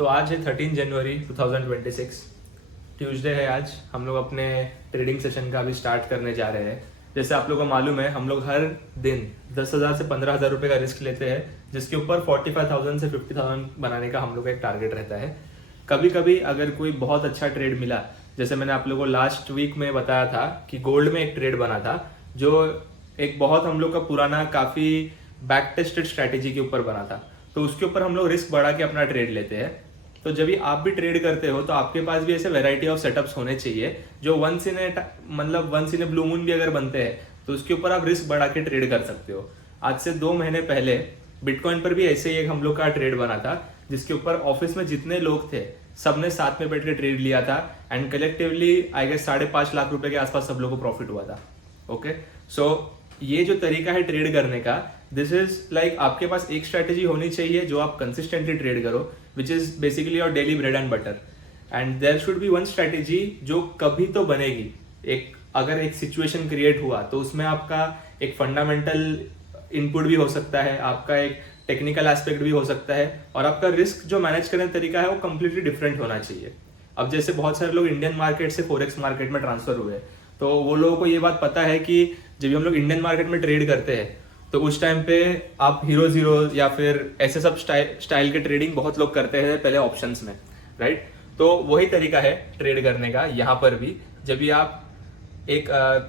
तो आज है 13 जनवरी 2026, ट्यूसडे है। आज हम लोग अपने ट्रेडिंग सेशन का अभी स्टार्ट करने जा रहे हैं। जैसे आप लोगों को मालूम है, हम लोग हर दिन 10,000 से 15,000 रुपये का रिस्क लेते हैं, जिसके ऊपर 45,000 से 50,000 बनाने का हम लोग का एक टारगेट रहता है। कभी कभी अगर कोई बहुत अच्छा ट्रेड मिला, जैसे मैंने आप लोगों को लास्ट वीक में बताया था कि गोल्ड में एक ट्रेड बना था, जो एक बहुत हम लोग का पुराना काफ़ी बैक टेस्टेड स्ट्रैटेजी के ऊपर बना था। तो उसके ऊपर हम लोग रिस्क बढ़ा के अपना ट्रेड लेते हैं। तो जब भी आप भी ट्रेड करते हो तो आपके पास भी ऐसे वैरायटी ऑफ सेटअप्स होने चाहिए जो once in a blue moon भी अगर बनते हैं तो उसके ऊपर आप रिस्क बढ़ा के ट्रेड कर सकते हो। आज से 2 महीने पहले बिटकॉइन पर भी ऐसे ही एक हम लोग का ट्रेड बना था, जिसके ऊपर ऑफिस में जितने लोग थे सबने साथ में बैठ के ट्रेड लिया था and collectively I guess 5.5 lakh रुपए के आसपास सब लोगों को प्रॉफिट हुआ था। ओके, सो ये जो तरीका है ट्रेड करने का, दिस इज लाइक आपके पास एक स्ट्रैटेजी होनी चाहिए जो आप कंसिस्टेंटली ट्रेड करो, which is basically your daily bread and butter. And there should be one strategy जो कभी तो बनेगी। अगर एक सिचुएशन क्रिएट हुआ तो उसमें आपका एक फंडामेंटल इनपुट भी हो सकता है, आपका एक टेक्निकल एस्पेक्ट भी हो सकता है, और आपका रिस्क जो मैनेज करने का तरीका है वो कंप्लीटली डिफरेंट होना चाहिए। अब जैसे बहुत सारे लोग इंडियन मार्केट से फॉरेक्स मार्केट में ट्रांसफर हुए, तो वो लोगों को ये बात पता है कि जब भी हम लोग इंडियन मार्केट में ट्रेड करते हैं तो उस टाइम पे आप हीरो या फिर ऐसे सब स्टाइल के ट्रेडिंग बहुत लोग करते हैं पहले ऑप्शंस में, राइट। तो वही तरीका है ट्रेड करने का यहाँ पर भी। जब भी आप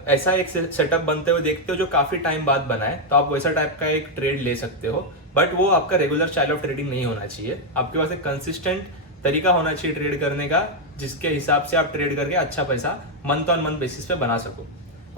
ऐसा एक सेटअप बनते हुए देखते हो जो काफी टाइम बाद बना है, तो आप वैसा टाइप का एक ट्रेड ले सकते हो, बट वो आपका रेगुलर स्टाइल ऑफ ट्रेडिंग नहीं होना चाहिए। आपके पास एक कंसिस्टेंट तरीका होना चाहिए ट्रेड करने का, जिसके हिसाब से आप ट्रेड करके अच्छा पैसा मंथ ऑन मंथ बेसिस पे बना सको।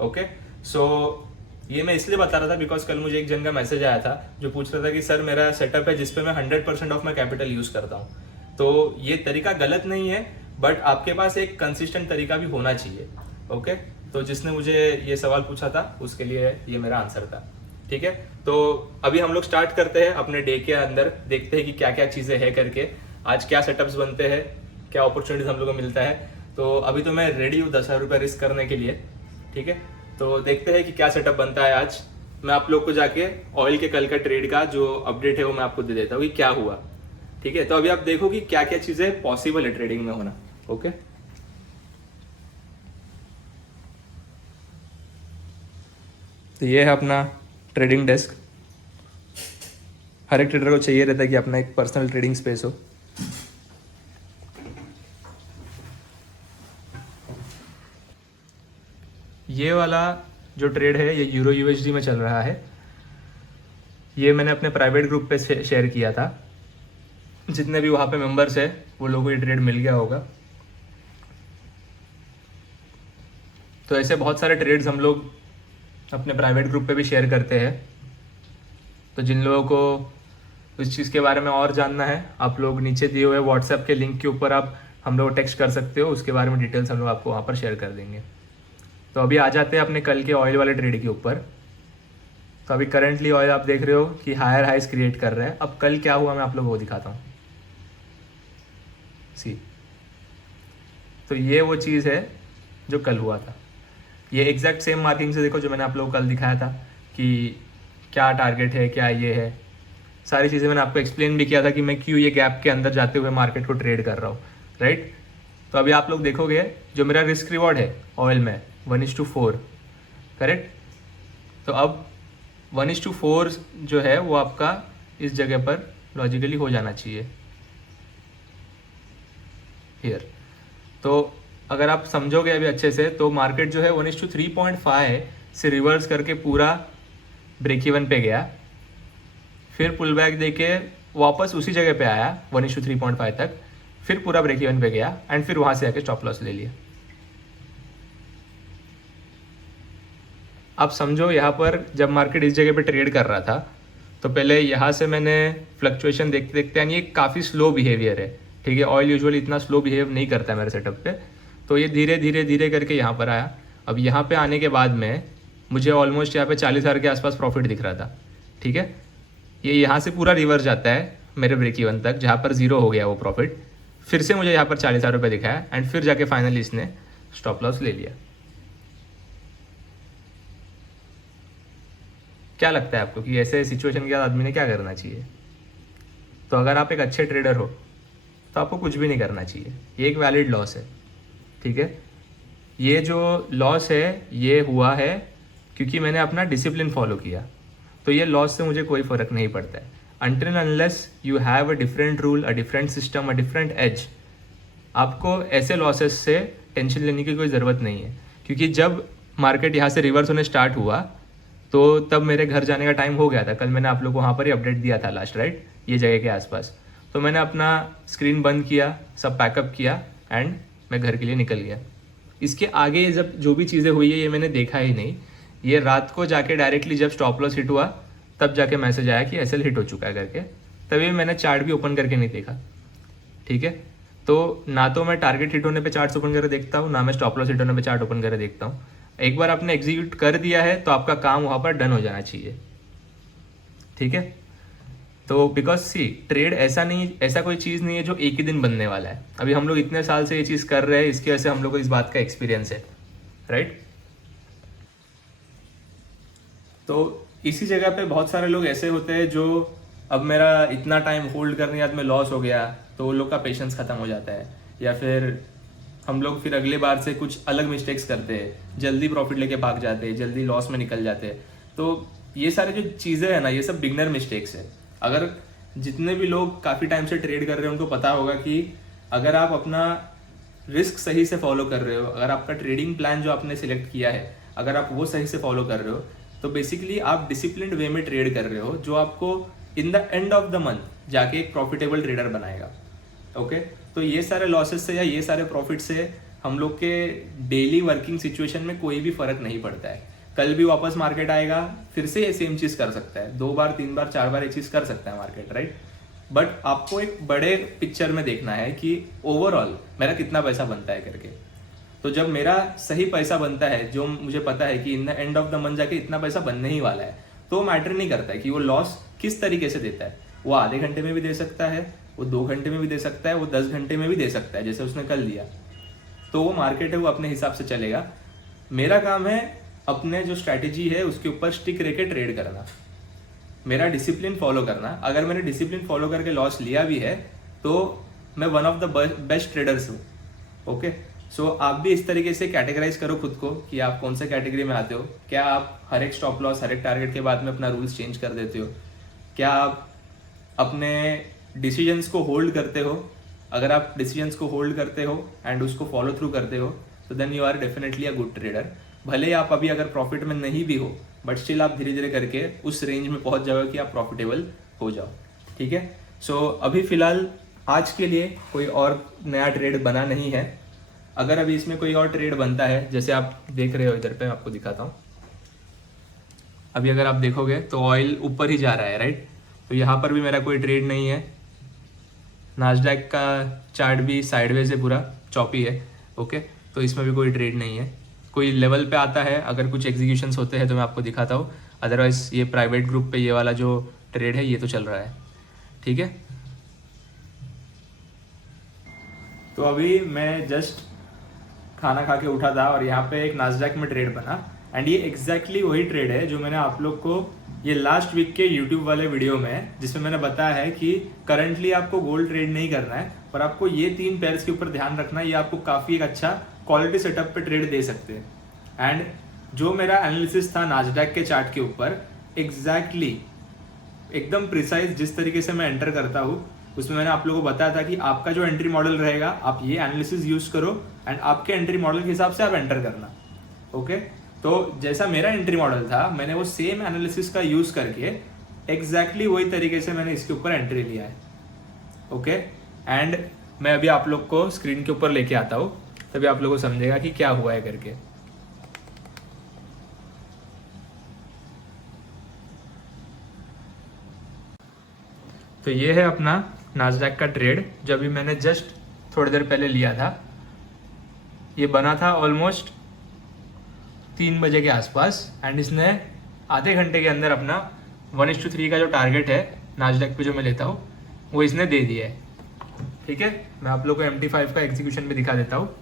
ओके, सो ये मैं इसलिए बता रहा था बिकॉज कल मुझे एक जन का मैसेज आया था जो पूछ रहा था कि सर मेरा सेटअप है जिसपे मैं 100% ऑफ माई कैपिटल यूज करता हूँ। तो ये तरीका गलत नहीं है, बट आपके पास एक कंसिस्टेंट तरीका भी होना चाहिए। ओके, तो जिसने मुझे ये सवाल पूछा था उसके लिए ये मेरा आंसर था। ठीक है, तो अभी हम लोग स्टार्ट करते हैं अपने डे के अंदर, देखते हैं कि क्या क्या चीज़ें हैं करके, आज क्या सेटअप्स बनते हैं, क्या अपॉर्चुनिटीज हम लोग को मिलता है। तो अभी तो मैं रेडी हूँ 10,000 रुपये रिस्क करने के लिए। ठीक है, तो देखते हैं कि क्या सेटअप बनता है आज। मैं आप लोग को जाके ऑयल के कल का ट्रेड का जो अपडेट है वो मैं आपको दे देता हूँ कि क्या हुआ। ठीक है, तो अभी आप देखो कि क्या क्या चीज़ें पॉसिबल है ट्रेडिंग में होना। ओके, तो ये है अपना ट्रेडिंग डेस्क। हर एक ट्रेडर को चाहिए रहता है कि अपना एक पर्सनल ट्रेडिंग स्पेस हो। ये वाला जो ट्रेड है ये यूरो यूएसडी में चल रहा है। ये मैंने अपने प्राइवेट ग्रुप पे शेयर किया था। जितने भी वहाँ पे मेंबर्स है वो लोगों को ये ट्रेड मिल गया होगा। तो ऐसे बहुत सारे ट्रेड्स हम लोग अपने प्राइवेट ग्रुप पे भी शेयर करते हैं। तो जिन लोगों को इस चीज़ के बारे में और जानना है, आप लोग नीचे दिए हुए व्हाट्सएप के लिंक के ऊपर आप हम लोग टेक्स्ट कर सकते हो, उसके बारे में डिटेल्स हम लोग आपको वहाँ पर शेयर कर देंगे। तो अभी आ जाते हैं अपने कल के ऑयल वाले ट्रेड के ऊपर। तो अभी करंटली ऑयल आप देख रहे हो कि हायर हाइस क्रिएट कर रहे हैं। अब कल क्या हुआ मैं आप लोगों को दिखाता हूँ। सी, तो ये वो चीज़ है जो कल हुआ था। ये एग्जैक्ट सेम मार्किंग से देखो जो मैंने आप लोगों को कल दिखाया था कि क्या टारगेट है, क्या ये है, सारी चीज़ें मैंने आपको एक्सप्लेन भी किया था कि मैं क्यों ये गैप के अंदर जाते हुए मार्केट को ट्रेड कर रहा हूँ, राइट। तो अभी आप लोग देखोगे जो मेरा रिस्क रिवॉर्ड है ऑयल में 1:4, करेक्ट। तो अब 1:4 जो है वो आपका इस जगह पर लॉजिकली हो जाना चाहिए हियर। तो अगर आप समझोगे अभी अच्छे से तो मार्केट जो है 1:3.5 से रिवर्स करके पूरा ब्रेक इवन पे गया, फिर पुल बैक देके वापस उसी जगह पे आया 1:3.5 तक, फिर पूरा ब्रेक इवन पे गया एंड फिर वहाँ से आके स्टॉप लॉस ले लिया। आप समझो यहाँ पर जब मार्केट इस जगह पे ट्रेड कर रहा था तो पहले यहाँ से मैंने फ्लक्चुएशन देखते देखते, यानी ये काफ़ी स्लो बिहेवियर है। ठीक है, ऑयल यूजुअली इतना स्लो बिहेव नहीं करता है मेरे सेटअप पे। तो ये धीरे धीरे धीरे करके यहाँ पर आया। अब यहाँ पे आने के बाद में मुझे ऑलमोस्ट यहाँ पे 40,000 के आसपास प्रॉफिट दिख रहा था। ठीक है, ये यहाँ से पूरा रिवर्स जाता है मेरे ब्रेक इवन तक जहाँ पर 0 हो गया वो प्रॉफिट, फिर से मुझे यहाँ पर 40,000 रुपये दिखाया एंड फिर जाके फाइनली इसने स्टॉप लॉस ले लिया। क्या लगता है आपको कि ऐसे सिचुएशन के बाद आदमी ने क्या करना चाहिए? तो अगर आप एक अच्छे ट्रेडर हो तो आपको कुछ भी नहीं करना चाहिए। ये एक वैलिड लॉस है, ठीक है। ये जो लॉस है ये हुआ है क्योंकि मैंने अपना डिसिप्लिन फॉलो किया, तो ये लॉस से मुझे कोई फ़र्क नहीं पड़ता है। Until unless you have a different rule, a different system, a different edge, आपको ऐसे लॉसेस से टेंशन लेने की कोई ज़रूरत नहीं है। क्योंकि जब मार्केट यहाँ से रिवर्स होने स्टार्ट हुआ तो तब मेरे घर जाने का टाइम हो गया था। कल मैंने आप लोग को वहाँ पर ही अपडेट दिया था लास्ट, राइट, ये जगह के आसपास। तो मैंने अपना स्क्रीन बंद किया, सब पैकअप किया एंड मैं घर के लिए निकल गया। इसके आगे जब जो भी चीज़ें हुई है ये मैंने देखा ही नहीं। ये रात को जाके डायरेक्टली जब स्टॉप लॉस हिट हुआ तब जाके मैसेज आया कि एसएल हिट हो चुका है करके, तभी मैंने चार्ट भी ओपन करके नहीं देखा, ठीक है। तो ना तो मैं टारगेट हिट होने पे चार्ट ओपन करके देखता हूँ, ना मैं स्टॉप लॉस हिट होने पे चार्ट ओपन करके देखता हूँ। एक बार आपने एग्जीक्यूट कर दिया है तो आपका काम वहाँ पर डन हो जाना चाहिए, ठीक है। तो बिकॉज सी ट्रेड ऐसा कोई चीज़ नहीं है जो एक ही दिन बनने वाला है। अभी हम लोग इतने साल से ये चीज़ कर रहे हैं, इसकी वजह से हम लोग को इस बात का एक्सपीरियंस है, राइट। तो इसी जगह पे बहुत सारे लोग ऐसे होते हैं जो अब मेरा इतना टाइम होल्ड करने के बाद में लॉस हो गया तो उन लोग का पेशेंस ख़त्म हो जाता है, या फिर हम लोग फिर अगले बार से कुछ अलग मिस्टेक्स करते हैं, जल्दी प्रॉफिट लेके भाग जाते हैं, जल्दी लॉस में निकल जाते हैं। तो ये सारे जो चीज़ें हैं ना, ये सब बिगनर मिस्टेक्स है। अगर जितने भी लोग काफ़ी टाइम से ट्रेड कर रहे हैं उनको पता होगा कि अगर आप अपना रिस्क सही से फॉलो कर रहे हो, अगर आपका ट्रेडिंग प्लान जो आपने सिलेक्ट किया है अगर आप वो सही से फॉलो कर रहे हो, तो बेसिकली आप डिसिप्लिन्ड वे में ट्रेड कर रहे हो, जो आपको in the end of the month जाके एक प्रॉफिटेबल ट्रेडर बनाएगा, ओके। तो ये सारे लॉसेस से या ये सारे प्रॉफिट से हम लोग के डेली वर्किंग सिचुएशन में कोई भी फर्क नहीं पड़ता है। कल भी वापस मार्केट आएगा, फिर से ये सेम चीज़ कर सकता है, 2 बार 3 बार 4 बार ये चीज़ कर सकता है मार्केट, राइट। बट आपको एक बड़े पिक्चर में देखना है कि ओवरऑल मेरा कितना पैसा बनता है करके। तो जब मेरा सही पैसा बनता है, जो मुझे पता है कि in the end of the month जाके इतना पैसा बनने ही वाला है, तो मैटर नहीं करता है कि वो लॉस किस तरीके से देता है। वो आधे घंटे में भी दे सकता है, वो 2 घंटे में भी दे सकता है, वो 10 घंटे में भी दे सकता है, जैसे उसने कल दिया। तो वो मार्केट है, वो अपने हिसाब से चलेगा। मेरा काम है अपने जो स्ट्रैटेजी है उसके ऊपर स्टिक रह के ट्रेड करना, मेरा डिसिप्लिन फॉलो करना। अगर मैंने डिसिप्लिन फॉलो करके लॉस लिया भी है तो मैं one of the best traders हूँ, ओके। सो आप भी इस तरीके से कैटेगराइज करो खुद को कि आप कौन से कैटेगरी में आते हो। क्या आप हर एक स्टॉप लॉस, हर एक टारगेट के बाद में अपना रूल्स चेंज कर देते हो? क्या आप अपने डिसीजंस को होल्ड करते हो? अगर आप डिसीजंस को होल्ड करते हो एंड उसको फॉलो थ्रू करते हो तो then you are definitely a good trader. भले आप अभी अगर प्रॉफिट में नहीं भी हो, बट स्टिल आप धीरे धीरे करके उस रेंज में पहुंच जाओगे कि आप प्रॉफिटेबल हो जाओ, ठीक है। सो अभी फिलहाल आज के लिए कोई और नया ट्रेड बना नहीं है। अगर अभी इसमें कोई और ट्रेड बनता है, जैसे आप देख रहे हो इधर पे, मैं आपको दिखाता हूँ। अभी अगर आप देखोगे तो ऑयल ऊपर ही जा रहा है, राइट। तो यहाँ पर भी मेरा कोई ट्रेड नहीं है। नास्डैक का चार्ट भी साइडवेज है, पूरा चॉपी है, ओके। तो इसमें भी कोई ट्रेड नहीं है। कोई लेवल पे आता है, अगर कुछ एग्जीक्यूशंस होते हैं तो मैं आपको दिखाता हूँ। अदरवाइज ये प्राइवेट ग्रुप पे ये वाला जो ट्रेड है ये तो चल रहा है, ठीक है। तो अभी मैं जस्ट खाना खा के उठा था और यहाँ पे एक नास्डैक में ट्रेड बना, एंड ये एग्जैक्टली वही ट्रेड है जो मैंने आप लोग को ये लास्ट वीक के यूट्यूब वाले वीडियो में, जिसमें मैंने बताया है कि करंटली आपको गोल्ड ट्रेड नहीं करना है, पर आपको ये 3 पेयर्स के ऊपर ध्यान रखना है। ये आपको काफ़ी एक अच्छा क्वालिटी सेटअप पे ट्रेड दे सकते हैं। एंड जो मेरा एनालिसिस था नास्डैक के चार्ट के ऊपर, एग्जैक्टली एकदम प्रिसाइज जिस तरीके से मैं एंटर करता हूँ, उसमें मैंने आप लोगों को बताया था कि आपका जो एंट्री मॉडल रहेगा, आप ये एनालिसिस यूज करो एंड आपके एंट्री मॉडल के हिसाब से आप एंटर करना, ओके। तो जैसा मेरा एंट्री मॉडल था, मैंने वो सेम एनालिसिस का यूज करके एग्जैक्टली वही तरीके से मैंने इसके ऊपर एंट्री लिया है, ओके। एंड मैं अभी आप लोग को स्क्रीन के ऊपर लेके आता हूँ, तभी आप लोगों को समझेगा कि क्या हुआ है करके। तो ये है अपना नास्डैक का ट्रेड, जो अभी मैंने जस्ट थोड़ी देर पहले लिया था। ये बना था ऑलमोस्ट 3 बजे के आसपास, एंड इसने आधे घंटे के अंदर अपना 1:3 का जो टारगेट है नास्डैक पे जो मैं लेता हूँ वो इसने दे दिया है, ठीक है। मैं आप लोग को MT5 का एग्जीक्यूशन भी दिखा देता हूँ।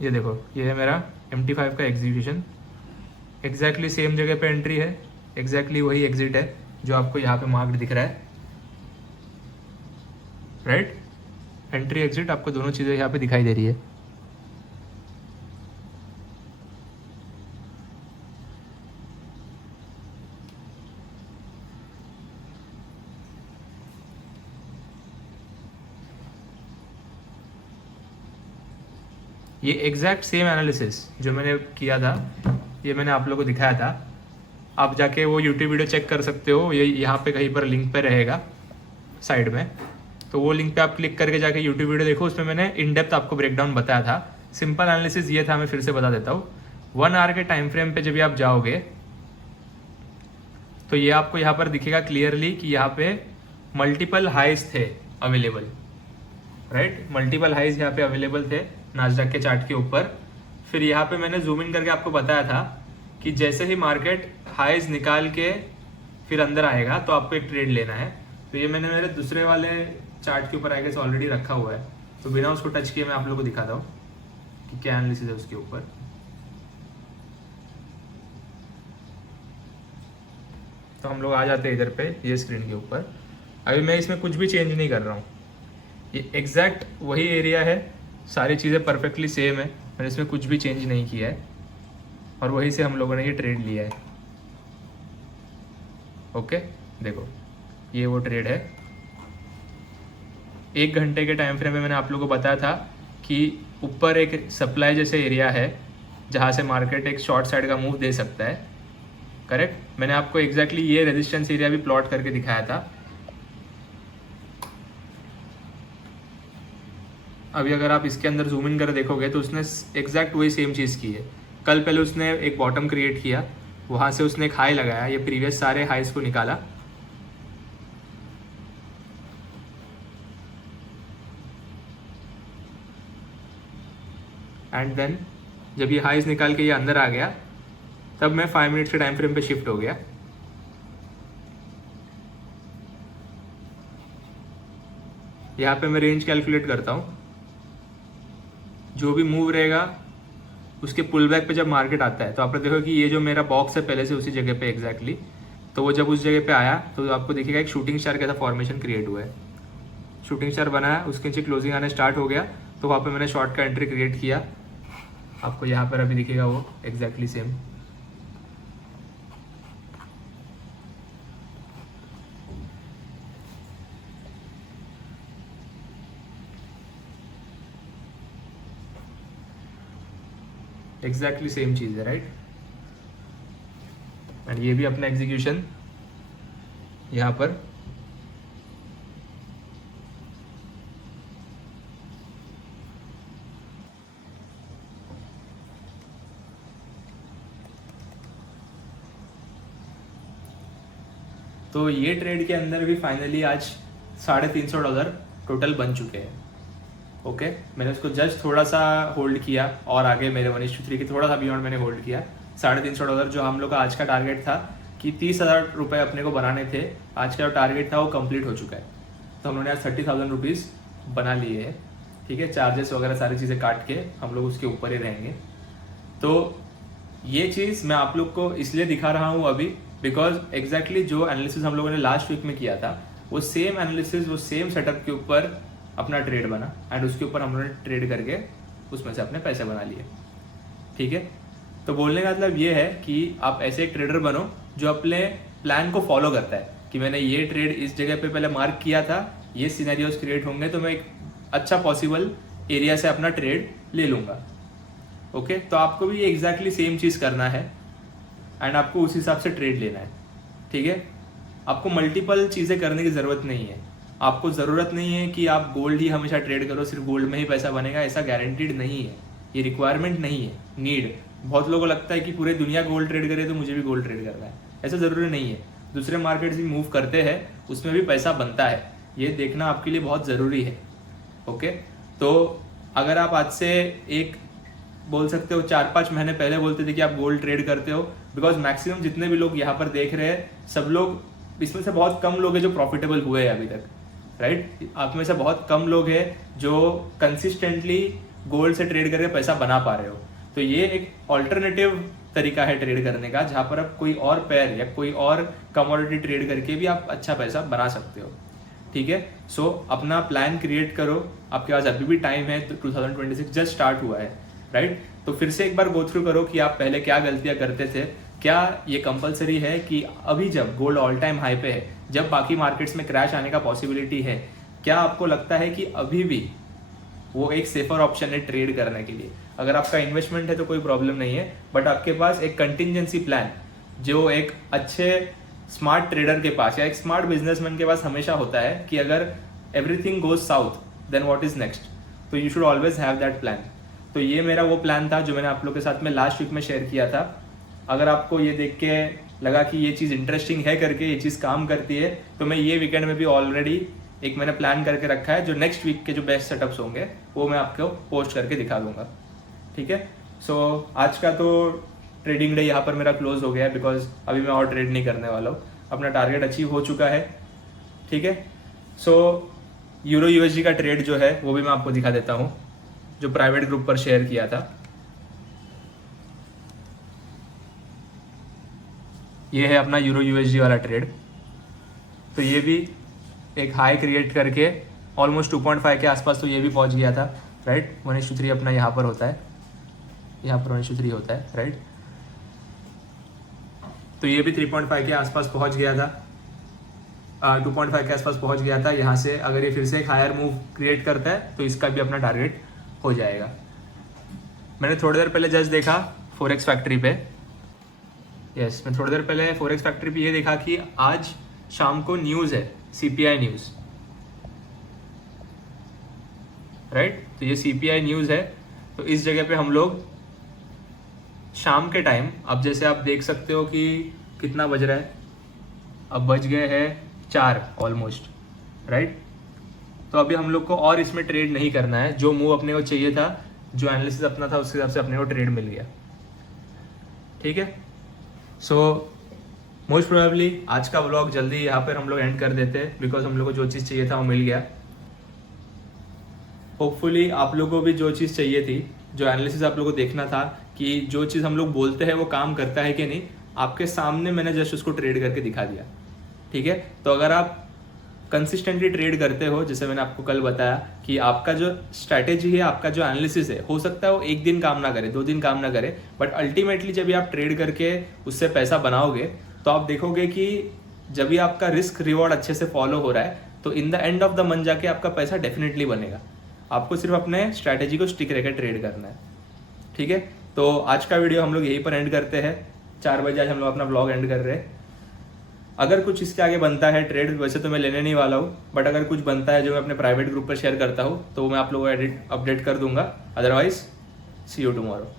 ये देखो, ये है मेरा MT5 का एग्जीक्यूशन, एग्जैक्टली सेम जगह पे एंट्री है, एग्जैक्टली वही एग्जिट है जो आपको यहाँ पे मार्क्ड दिख रहा है, राइट। एंट्री एग्जिट आपको दोनों चीज़ें यहाँ पे दिखाई दे रही है। ये एग्जैक्ट सेम एनालिसिस जो मैंने किया था, ये मैंने आप लोगों को दिखाया था। आप जाके वो यूट्यूब वीडियो चेक कर सकते हो, ये यहाँ पे कहीं पर लिंक पे रहेगा साइड में, तो वो लिंक पे आप क्लिक करके जाके यूट्यूब वीडियो देखो, उसमें मैंने इन डेप्थ आपको ब्रेकडाउन बताया था। सिंपल एनालिसिस ये था, मैं फिर से बता देता हूँ। 1 आवर के टाइम फ्रेम पे जब भी आप जाओगे तो ये आपको यहाँ पर दिखेगा क्लियरली कि यहाँ पे मल्टीपल हाइज थे अवेलेबल, राइट। मल्टीपल हाइज यहाँ पे अवेलेबल थे नास्डैक के चार्ट के ऊपर। फिर यहाँ पे मैंने जूम इन करके आपको बताया था कि जैसे ही मार्केट हाइज निकाल के फिर अंदर आएगा तो आपको एक ट्रेड लेना है। तो ये मैंने मेरे दूसरे वाले चार्ट के ऊपर आई गेस ऑलरेडी रखा हुआ है, तो बिना उसको टच किए मैं आप लोगों को दिखाता हूँ कि क्या एनालिसिस है उसके ऊपर। तो हम लोग आ जाते हैं इधर पे ये स्क्रीन के ऊपर। अभी मैं इसमें कुछ भी चेंज नहीं कर रहा हूँ, ये एग्जैक्ट वही एरिया है, सारी चीज़ें परफेक्टली सेम है, मैंने इसमें कुछ भी चेंज नहीं किया है और वहीं से हम लोगों ने ये ट्रेड लिया है। ओके, देखो ये वो ट्रेड है। 1 घंटे के टाइम फ्रेम में मैंने आप लोगों को बताया था कि ऊपर एक सप्लाई जैसे एरिया है जहाँ से मार्केट एक शॉर्ट साइड का मूव दे सकता है, करेक्ट। मैंने आपको एग्जैक्टली ये रेजिस्टेंस एरिया भी प्लॉट करके दिखाया था। अभी अगर आप इसके अंदर जूम इन कर देखोगे तो उसने एग्जैक्ट वही सेम चीज़ की है। कल पहले उसने एक बॉटम क्रिएट किया, वहाँ से उसने एक हाई लगाया, ये प्रीवियस सारे हाइज को निकाला, एंड देन जब ये हाइज निकाल के ये अंदर आ गया तब मैं 5 मिनट्स के टाइम फ्रेम पे शिफ्ट हो गया। यहाँ पे मैं रेंज कैलकुलेट करता हूँ, जो भी मूव रहेगा उसके पुल बैक पे जब मार्केट आता है तो आपने देखो कि ये जो मेरा बॉक्स है पहले से उसी जगह पे एग्जैक्टली, तो वो जब उस जगह पे आया तो आपको दिखेगा एक शूटिंग स्टार का फॉर्मेशन क्रिएट हुआ है। शूटिंग स्टार बनाया, उसके नीचे क्लोजिंग आने स्टार्ट हो गया, तो वहाँ पे मैंने शॉर्ट का एंट्री क्रिएट किया। आपको यहाँ पर अभी दिखेगा वो एग्जैक्टली सेम। एग्जैक्टली सेम चीज़ है, राइट। एंड ये भी अपना एग्जीक्यूशन यहाँ पर तो ये ट्रेड के अंदर भी फाइनली आज $350 टोटल बन चुके हैं। ओके, मैंने उसको जस्ट थोड़ा सा होल्ड किया और आगे मेरे 1:3 की थोड़ा सा बियॉन्ड मैंने होल्ड किया। $350 जो हम लोग का आज का टारगेट था कि 30,000 रुपये अपने को बनाने थे, आज का जो टारगेट था वो कंप्लीट हो चुका है। तो हम लोगों ने आज 30,000 रुपीज़ बना लिए हैं, ठीक है। चार्जेस वगैरह सारी चीज़ें काट के हम लोग उसके ऊपर ही रहेंगे। तो ये चीज़ मैं आप लोग को इसलिए दिखा रहा हूँ अभी बिकॉज एग्जैक्टली जो एनालिसिस हम लोगों ने लास्ट वीक में किया था वो सेम एनालिसिस, वो सेम सेटअप के ऊपर अपना ट्रेड बना एंड उसके ऊपर हम लोगों ने ट्रेड करके उसमें से अपने पैसे बना लिए, ठीक है। तो बोलने का मतलब ये है कि आप ऐसे एक ट्रेडर बनो जो अपने प्लान को फॉलो करता है कि मैंने ये ट्रेड इस जगह पे पहले मार्क किया था, ये सिनेरियोज क्रिएट होंगे तो मैं एक अच्छा पॉसिबल एरिया से अपना ट्रेड ले लूँगा। ओके, तो आपको भी ये एग्जैक्टली सेम चीज़ करना है एंड आपको उस हिसाब से ट्रेड लेना है, ठीक है। आपको मल्टीपल चीज़ें करने की ज़रूरत नहीं है। आपको ज़रूरत नहीं है कि आप गोल्ड ही हमेशा ट्रेड करो, सिर्फ गोल्ड में ही पैसा बनेगा, ऐसा गारंटीड नहीं है। ये रिक्वायरमेंट नहीं है, नीड। बहुत लोगों को लगता है कि पूरे दुनिया गोल्ड ट्रेड करे तो मुझे भी गोल्ड ट्रेड करना है, ऐसा ज़रूरी नहीं है। दूसरे मार्केट्स भी मूव करते हैं, उसमें भी पैसा बनता है, ये देखना आपके लिए बहुत ज़रूरी है। ओके, तो अगर आप आज से एक बोल सकते हो 4-5 महीने पहले बोलते थे कि आप गोल्ड ट्रेड करते हो, बिकॉज मैक्सिमम जितने भी लोग यहाँ पर देख रहे हैं सब लोग, इसमें से बहुत कम लोग हैं जो प्रॉफिटेबल हुए हैं अभी तक, राइट। आप में से बहुत कम लोग हैं जो कंसिस्टेंटली गोल्ड से ट्रेड करके पैसा बना पा रहे हो। तो ये एक ऑल्टरनेटिव तरीका है ट्रेड करने का, जहाँ पर आप कोई और पेयर या कोई और कमोडिटी ट्रेड करके भी आप अच्छा पैसा बना सकते हो। ठीक है, सो अपना प्लान क्रिएट करो, आपके पास अभी भी टाइम है, तो 2026 जस्ट स्टार्ट हुआ है, राइट। तो फिर से एक बार गो थ्रू करो कि आप पहले क्या गलतियां करते थे। क्या ये कंपलसरी है कि अभी जब गोल्ड ऑल टाइम हाई पे है, जब बाकी मार्केट्स में क्रैश आने का पॉसिबिलिटी है, क्या आपको लगता है कि अभी भी वो एक सेफर ऑप्शन है ट्रेड करने के लिए? अगर आपका इन्वेस्टमेंट है तो कोई प्रॉब्लम नहीं है, बट आपके पास एक कंटिजेंसी प्लान जो एक अच्छे स्मार्ट ट्रेडर के पास या एक स्मार्ट बिजनेसमैन के पास हमेशा होता है कि अगर everything goes south then what is next, तो you should always have that plan. तो ये मेरा वो प्लान था जो मैंने आप लोग के साथ में लास्ट वीक में शेयर किया था। अगर आपको ये देख के लगा कि ये चीज़ इंटरेस्टिंग है करके ये चीज़ काम करती है, तो मैं ये वीकेंड में भी ऑलरेडी एक मैंने प्लान करके रखा है, जो नेक्स्ट वीक के जो बेस्ट सेटअप्स होंगे वो मैं आपको पोस्ट करके दिखा दूंगा। ठीक है, सो आज का तो ट्रेडिंग डे यहाँ पर मेरा क्लोज हो गया है, बिकॉज अभी मैं और ट्रेड नहीं करने वाला हूँ, अपना टारगेट अचीव हो चुका है। ठीक है, सो यूरो यूएसडी का ट्रेड जो है वो भी मैं आपको दिखा देता हूँ, जो प्राइवेट ग्रुप पर शेयर किया था। ये है अपना यूरो यूएसडी वाला ट्रेड। तो ये भी एक हाई क्रिएट करके ऑलमोस्ट 2.5 के आसपास तो ये भी पहुंच गया था, राइट। 1:3 अपना यहाँ पर होता है, यहाँ पर 1:3 होता है, राइट। तो ये भी 3.5 के आसपास पहुंच गया था, 2.5 के आसपास पहुंच गया था। यहाँ से अगर ये फिर से एक हायर मूव क्रिएट करता है तो इसका भी अपना टारगेट हो जाएगा। मैंने थोड़ी देर पहले जस्ट देखा फोरेक्स फैक्ट्री पे, यस मैं थोड़ी देर पहले फोरेक्स फैक्ट्री पे ये देखा कि आज शाम को न्यूज़ है, सीपीआई न्यूज़, राइट। तो ये सीपीआई न्यूज़ है, तो इस जगह पे हम लोग शाम के टाइम, अब जैसे आप देख सकते हो कि कितना बज रहा है, अब बज गए हैं 4 ऑलमोस्ट, राइट। तो अभी हम लोग को और इसमें ट्रेड नहीं करना है, जो मूव अपने को चाहिए था, जो एनालिसिस अपना था उसके हिसाब से अपने को ट्रेड मिल गया। ठीक है, सो मोस्ट प्रोबेबली आज का व्लॉग जल्दी यहाँ पर हम लोग एंड कर देते हैं, बिकॉज हम लोग को जो चीज़ चाहिए था वो मिल गया। होपफुली आप लोगों को भी जो चीज़ चाहिए थी, जो एनालिसिस आप लोगों को देखना था कि जो चीज़ हम लोग बोलते हैं वो काम करता है कि नहीं, आपके सामने मैंने जस्ट उसको ट्रेड करके दिखा दिया। ठीक है, तो अगर आप कंसिस्टेंटली ट्रेड करते हो, जैसे मैंने आपको कल बताया कि आपका जो स्ट्रैटेजी है, आपका जो एनालिसिस है, हो सकता है वो एक दिन काम ना करे, 2 दिन काम ना करे, बट अल्टीमेटली जब भी आप ट्रेड करके उससे पैसा बनाओगे तो आप देखोगे कि जब भी आपका रिस्क रिवॉर्ड अच्छे से फॉलो हो रहा है तो in the end of the month जाके आपका पैसा डेफिनेटली बनेगा। आपको सिर्फ अपने स्ट्रैटेजी को स्टिक रहकर ट्रेड करना है। ठीक है, तो आज का वीडियो हम लोग यहीं पर एंड करते हैं। 4 बजे आज हम लोग अपना ब्लॉग एंड कर रहे हैं। अगर कुछ इसके आगे बनता है ट्रेड, वैसे तो मैं लेने नहीं वाला हूँ, बट अगर कुछ बनता है जो मैं अपने प्राइवेट ग्रुप पर शेयर करता हूँ तो मैं आप लोगों को अपडेट कर दूंगा। Otherwise see you tomorrow.